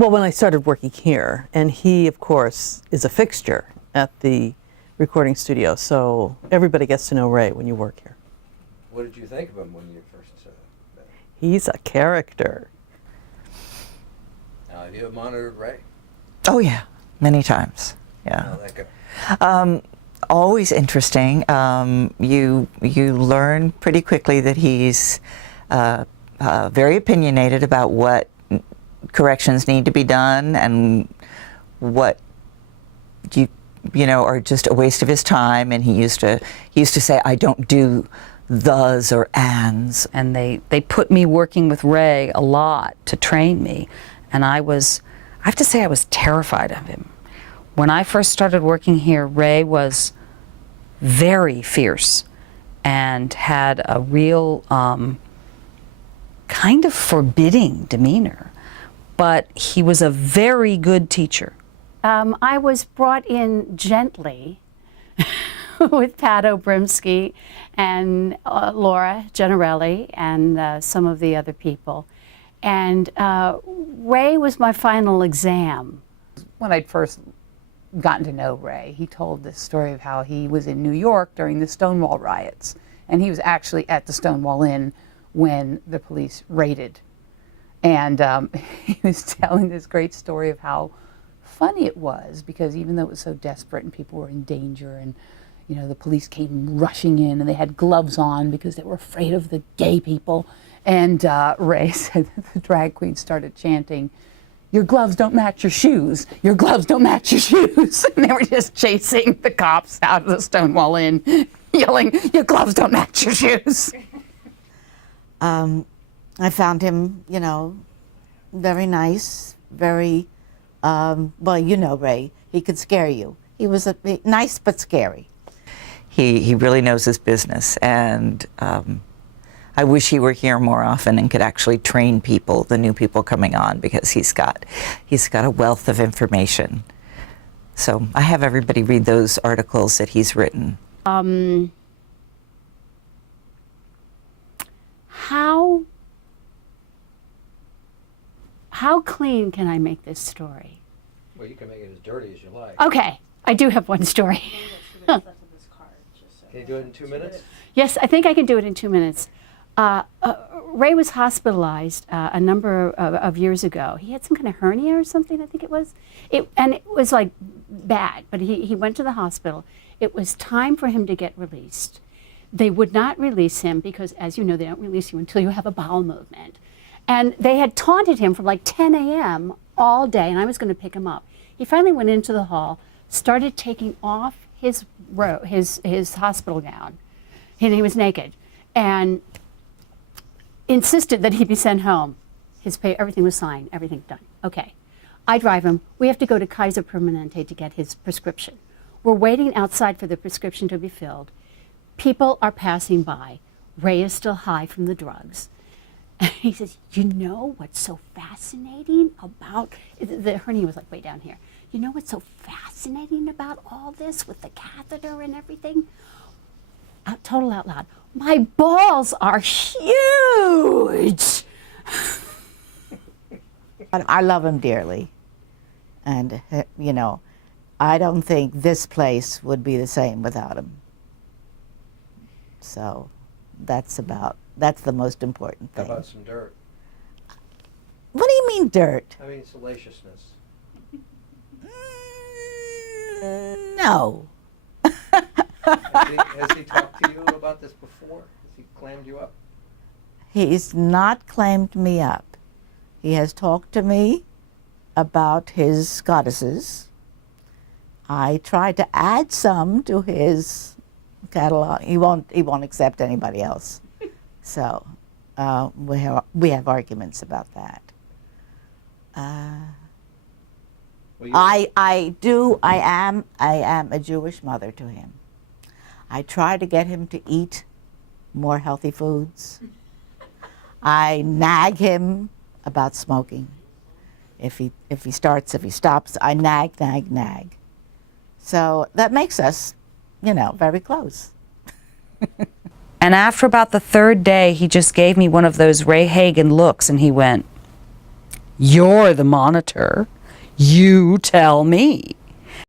Well, when I started working here, and he, of course, is a fixture at the recording studio, so everybody gets to know Ray when you work here. What did you think of him when you first met him? He's a character. Now, have you monitored Ray? Oh yeah, many times. Yeah. How'd that go? Always interesting. You learn pretty quickly that he's very opinionated about what corrections need to be done and what you know are just a waste of his time. And he used to say, "I don't do thes or ands." And they put me working with Ray a lot to train me, and I have to say I was terrified of him. When I first started working here, Ray was very fierce and had a real kind of forbidding demeanor, but he was a very good teacher. I was brought in gently with Pat Obrimsky and Laura Generelli and some of the other people. And Ray was my final exam. When I'd first gotten to know Ray, he told this story of how he was in New York during the Stonewall riots, and he was actually at the Stonewall Inn when the police raided. And he was telling this great story of how funny it was, because even though it was so desperate and people were in danger, and you know, the police came rushing in and they had gloves on because they were afraid of the gay people. And Ray said that the drag queen started chanting, "Your gloves don't match your shoes. Your gloves don't match your shoes." And they were just chasing the cops out of the Stonewall Inn, yelling, "Your gloves don't match your shoes." I found him, you know, very nice, very, well, you know Ray, he could scare you. He was nice but scary. He really knows his business, and I wish he were here more often and could actually train people, the new people coming on, because he's got a wealth of information. So I have everybody read those articles that he's written. How clean can I make this story? Well, you can make it as dirty as you like. Okay, I do have one story. Can you do it in 2 minutes? Yes, I think I can do it in 2 minutes. Ray was hospitalized a number of years ago. He had some kind of hernia or something, I think it was. And it was like bad, but he went to the hospital. It was time for him to get released. They would not release him because, as you know, they don't release you until you have a bowel movement. And they had taunted him from like 10 a.m. all day, and I was going to pick him up. He finally went into the hall, started taking off his hospital gown, and he was naked, and insisted that he be sent home. Everything was signed, everything done. Okay, I drive him. We have to go to Kaiser Permanente to get his prescription. We're waiting outside for the prescription to be filled. People are passing by. Ray is still high from the drugs. He says, "You know what's so fascinating about," the hernia was like way down here. "You know what's so fascinating about all this with the catheter and everything?" Total out loud, "My balls are huge." I love him dearly. And, you know, I don't think this place would be the same without him. So that's the most important How thing. about some dirt? What do you mean dirt? I mean salaciousness. No. Has he talked to you about this before? Has he clammed you up? He's not claimed me up. He has talked to me about his goddesses. I tried to add some to his catalog. He won't accept anybody else. So we have arguments about that. I am a Jewish mother to him. I try to get him to eat more healthy foods. I nag him about smoking. If he stops, I nag. So that makes us, you know, very close. And after about the third day, he just gave me one of those Ray Hagen looks, and he went, You're the monitor. You tell me.